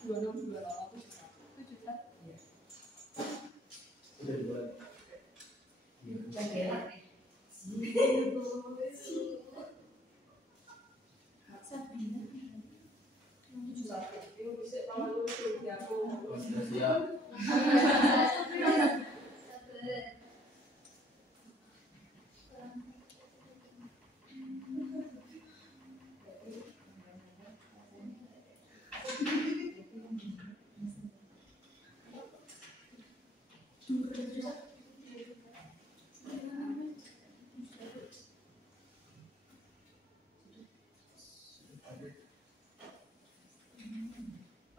26, 28, 7 kan? Iya. Udah buat. Yang enak nih. Siap.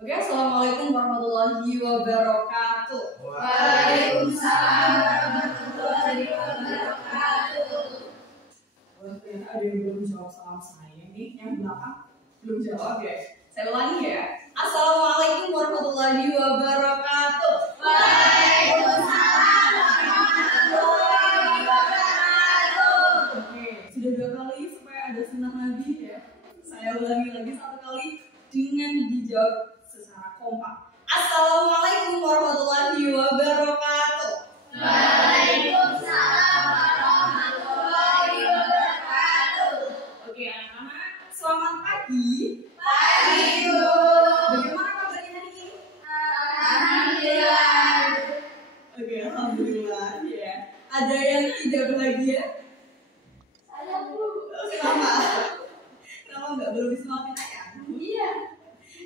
Oke, assalamualaikum warahmatullahi wabarakatuh. Waalaikumsalam warahmatullahi wabarakatuh. Wah, ternyata ada yang belum jawab salam saya nih, yang belakang belum jawab ya. Saya ulangi ya. Assalamualaikum warahmatullahi wabarakatuh. Waalaikumsalam warahmatullahi wabarakatuh. Oke, sudah 2 kali supaya ada sunnah Nabi ya. Saya ulangi lagi 1 kali dengan dijawab secara kompak. Assalamualaikum warahmatullahi wabarakatuh. Waalaikumsalam warahmatullahi wabarakatuh. Oke anak-anak, selamat pagi. Pagi, Bu. Bagaimana kabarnya hari ini? Alhamdulillah. Oke, alhamdulillah ya. Ada yang tidak bahagia? Saya, Bu. Kenapa? Kenapa nggak belum disemangatin aja?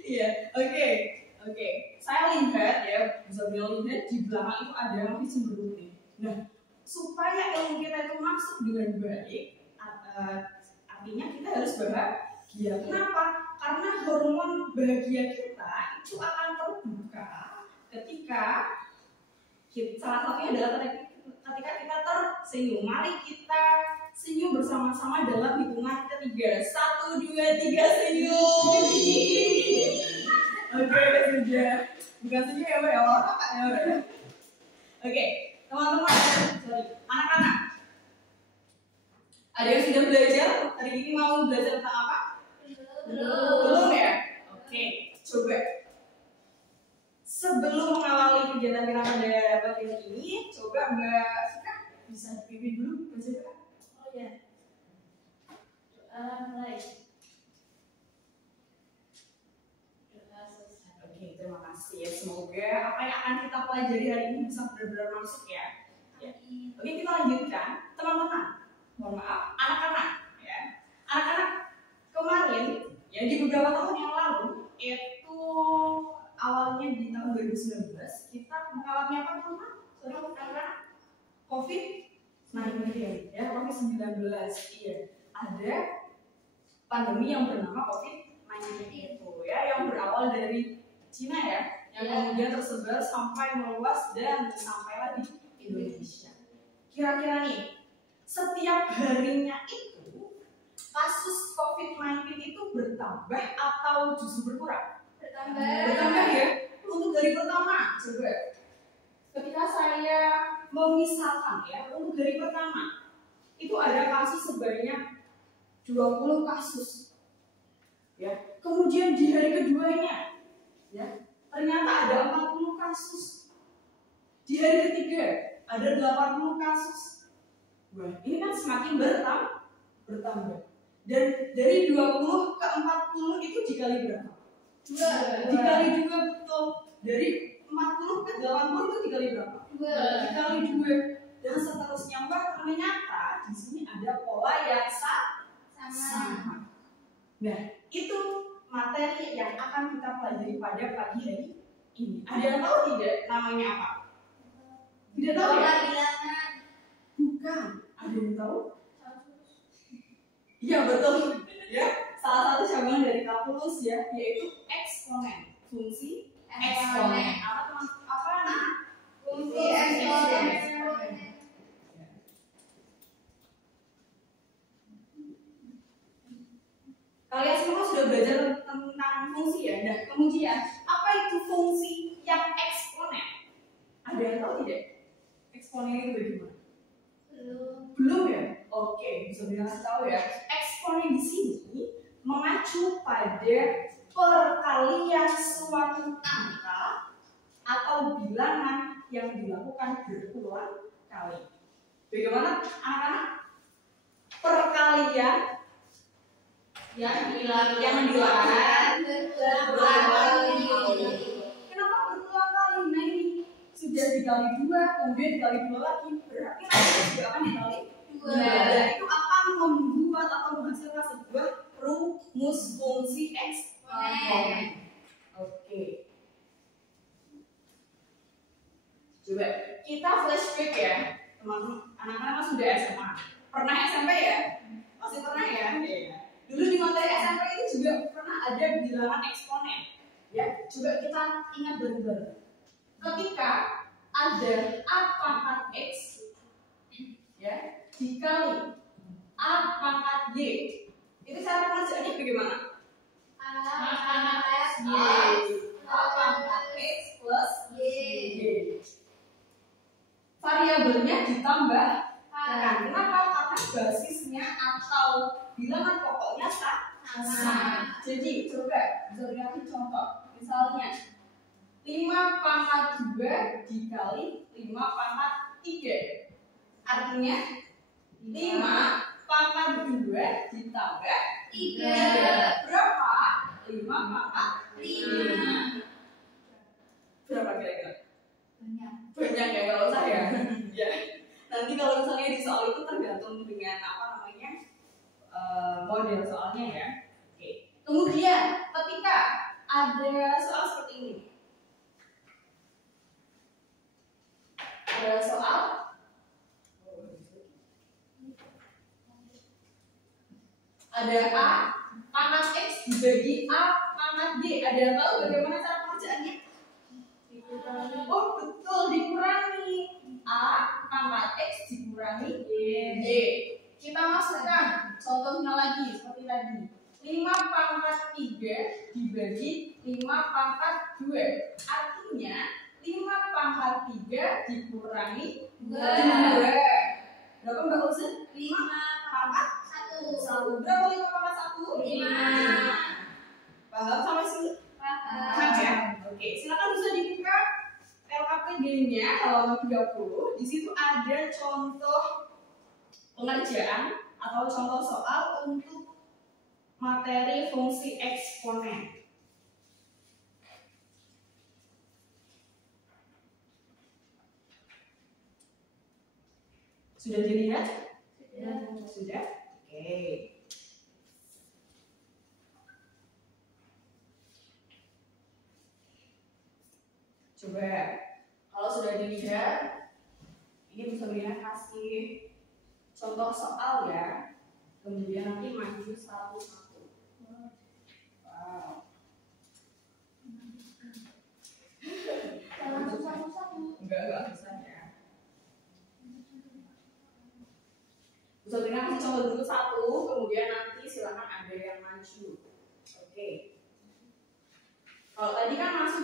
Iya, oke. Saya lihat ya, bisa beliau lihat di belakang itu ada yang cemberut nih. Nah, supaya ilmu kita itu masuk dengan baik, artinya kita harus bahagia. Kenapa? Karena hormon bahagia kita itu akan terbuka ketika salah satunya adalah ketika kita tersenyum. Mari kita senyum bersama-sama dalam hitungan ketiga. 1, 2, 3, senyum. Oke, sudah. Bukan senyum ya, Bu, ya. Kakak ya, Bu. Oke, teman-teman, anak-anak. Ada yang sudah belajar? Hari ini mau belajar tentang apa? Belum ya? Oke, coba. Sebelum mengawali kegiatan kita pada pagi ini, coba Mbak Sika bisa dipimpin dulu baca doa. Oh ya. Doa mulai. Doa selesai. Oke, terima kasih ya. Semoga apa yang akan kita pelajari hari ini bisa benar-benar masuk ya. Oke, kita lanjutkan. Teman-teman, mohon maaf, anak-anak ya. Anak-anak, kemarin ya di beberapa tahun yang lalu itu awalnya di tahun 2019 kita mengalami apa teman-teman? Karena COVID-19 ya, COVID-19 iya. Ada pandemi yang bernama COVID-19 itu ya, yang berawal dari Cina ya, yang kemudian tersebar sampai meluas dan sampailah di Indonesia. Kira-kira nih, setiap harinya itu kasus COVID-19 itu bertambah atau justru berkurang? Bertambah ya. Untuk dari pertama, coba. Ketika saya memisalkan ya, untuk dari pertama itu ada kasus sebanyak 20 kasus. Ya. Kemudian di hari keduanya, ya, ternyata ada 40 kasus. Di hari ketiga ada 80 kasus. Wah, ini kan semakin bertambah. Dan dari 20 ke 40 itu dikali berapa? Dikali 2, betul. Dari 40 ke 80 itu dikali berapa? 2. Dikali 2. Dan seterusnya. Wah, ternyata di sini ada pola yang sama. Nah, itu materi yang akan kita pelajari pada pagi hari ini. Ada yang tahu tidak namanya apa? Tidak tahu ya? Bilangan. Bukan. Ada yang tahu? Iya, betul. Ya, salah satu cabang dari kalkulus ya, yaitu eksponen. Fungsi eksponen. Apa nah? Fungsi eksponen. Kalian semua sudah belajar tentang fungsi ya. Nah, kemudian apa itu fungsi yang eksponen? Ada yang tahu tidak? Eksponen itu bagaimana? Belum ya? Oke, bisa dikasih tahu ya. Eksponen di sini mengacu pada perkalian suatu angka atau bilangan yang dilakukan berulang kali. Bagaimana anak-anak? Perkalian yang dilakukan berulang kali. Kenapa berulang kali? Nah ini sudah dikali 2, kemudian dikali 2 lagi, berarti nanti juga akan dikali 2. Itu akan membuat atau menghasilkan sebuah rumus fungsi eksponen. Oke. Coba kita flashback ya, teman-teman. Anak-anak kan sudah SMA. Pernah SMP ya? Masih pernah ya? Iya. Dulu di materi SMP itu juga pernah ada bilangan eksponen. Ya, coba kita ingat bareng-bareng. Ketika ada A pangkat X ya, dikali A pangkat Y. Itu cara pengerjaannya bagaimana? A pangkat X plus Y. Variabelnya ditambahkan. Kenapa? Karena basisnya atau bilangan pokoknya sama. Jadi coba bisa dikasih contoh. Misalnya 5 pangkat 2 dikali 5 pangkat 3. Artinya 5 pangkat 2 ditambah 3. Berapa? 5 pangkat 5. Berapa kira-kira? Banyak ya kalau saya. Ya. Nanti kalau misalnya di soal itu tergantung dengan model soalnya ya. Oke. Kemudian ketika ada soal seperti ini, ada soal ada A pangkat X dibagi A pangkat Y. Ada yang tahu bagaimana cara pengerjaannya? Oh betul, dikurangi. A pangkat X dikurangi Y. Kita masukkan contohnya lagi seperti tadi. 5 pangkat 3 dibagi 5 pangkat 2. Artinya 5 pangkat 3 dikurangi 2. Berapa Mbak Usen? 5 pangkat 1. Berapa 5 pangkat 1? 5. Paham sampai sini? Paham ya? Oke, silakan bisa dibuka LKPD-nya halaman 30. Di situ ada contoh pengerjaan atau contoh soal untuk materi fungsi eksponen. Sudah dilihat? Sudah? Oke. Coba kalau sudah dilihat, ini bisa berikan kasih contoh soal ya, kemudian nanti maju satu-satu. Wow. Enggak bisa ya. Bisa berikan kasih contoh dulu satu, kemudian nanti silakan ada yang maju. Oke. Kalau tadi kan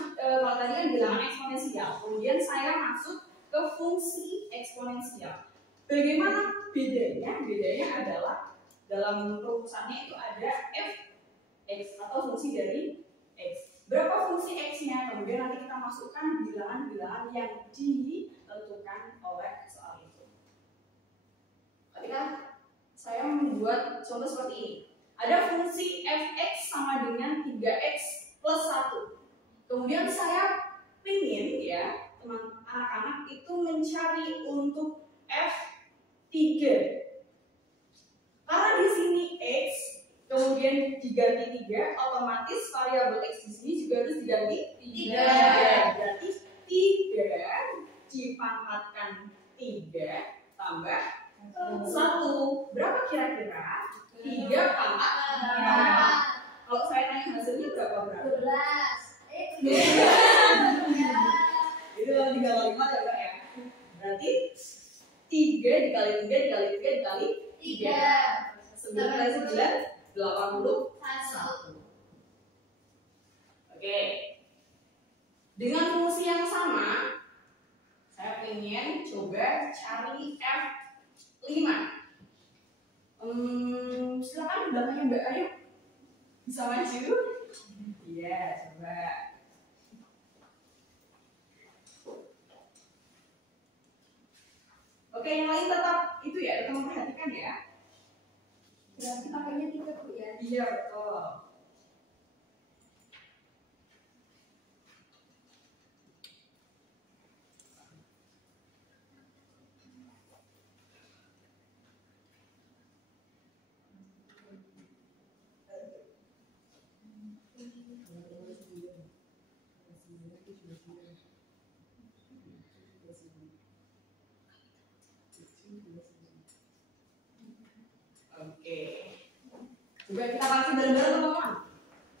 bilangan eksponensial, kemudian saya masuk ke fungsi eksponensial. Bagaimana bedanya? Bedanya adalah dalam rumusannya itu ada f(x) atau fungsi dari x. Berapa fungsi x-nya? Kemudian nanti kita masukkan bilangan-bilangan yang ditentukan oleh soal itu. Ketika saya membuat contoh seperti ini, ada fungsi f(x) sama dengan 3x plus 1. Kemudian saya ingin ya teman anak-anak itu mencari untuk f3. Karena di sini x kemudian diganti 3, otomatis variabel x di sini juga harus diganti 3. Berarti 3 dipangkatkan 3 tambah 1. Berapa kira-kira? 3 pangkat 4. Kalau saya tanya hasilnya berapa? 12. Itu kalau 3 kali 5 ya Mbak ya. Berarti 3 dikali 3 dikali 3 dikali 3. 9 kali 9 81. Oke. Dengan fungsi yang sama, saya ingin coba cari F5. Silakan belakangnya Mbak Ayu. Bisa maju? Iya, coba. Oke, yang lain tetap itu ya, tetap memperhatikan ya. Berarti pakainya 3 Bu ya. Iya, betul. Oke. Juga kita kasih bareng-bareng teman-teman.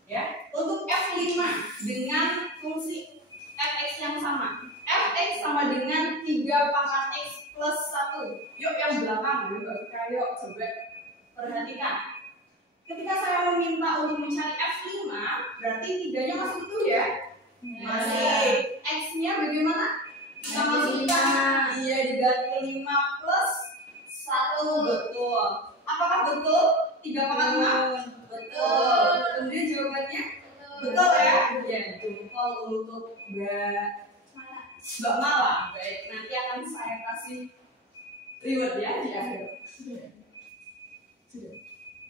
Ya, untuk F5 dengan fungsi fx yang sama. Fx sama dengan 3 pangkat x plus 1. Yuk yang belakang, yuk coba perhatikan. Ketika saya meminta untuk mencari F5, berarti 3-nya masih utuh ya? Masih. X-nya bagaimana? Kita masukkan. Iya, diganti 5 plus 1. Betul. Apakah betul? 3 pangkat 6? Betul. Kemudian jawabannya? Betul ya? Iya, jempol untuk Mbak Mala. Baik, nanti akan saya kasih reward ya di akhir. Sudah.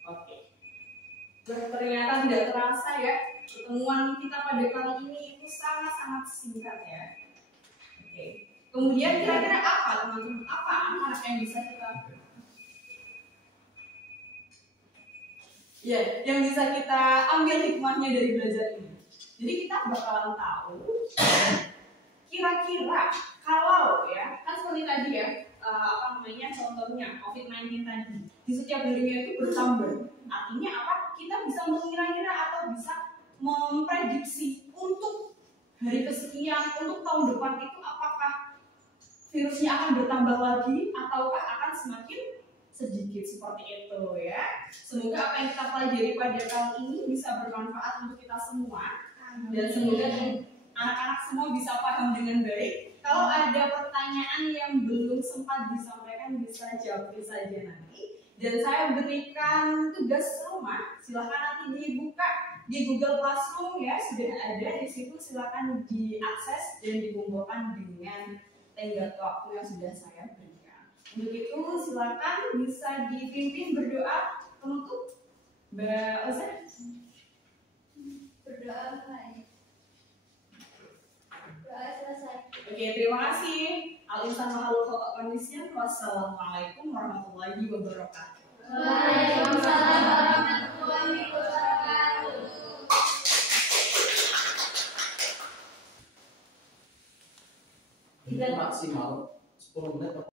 Oke. Ternyata tidak terasa ya, pertemuan kita pada kali ini itu sangat-sangat singkat ya. Oke. Kemudian kira-kira apa teman-teman? Apa anak yang bisa kita yang bisa kita ambil hikmahnya dari belajar ini? Jadi kita bakalan tahu kira-kira kalau ya, kan seperti tadi ya, contohnya COVID-19 tadi di setiap harinya itu bertambah. Artinya apa? Kita bisa mengira-ngira atau bisa memprediksi untuk hari kesekian, untuk tahun depan itu apakah virusnya akan bertambah lagi ataukah akan semakin sedikit, seperti itu ya. Semoga apa yang kita pelajari pada kali ini bisa bermanfaat untuk kita semua dan semoga anak-anak semua bisa paham dengan baik. Kalau ada pertanyaan yang belum sempat disampaikan bisa jawab saja nanti. Dan saya berikan tugas rumah, silahkan nanti dibuka di Google Classroom ya, sudah ada di situ, silahkan diakses dan dikumpulkan dengan tenggat waktu yang sudah saya berikan. Untuk itu silahkan bisa dipimpin berdoa penutup, Mbak Oza. Berdoa baik. Doa selesai. Oke, terima kasih. Al-insan makhluk kondisian. Wassalamualaikum warahmatullahi wabarakatuh. Waalaikumsalam warahmatullahi wabarakatuh. Ini maksimal 10 menit.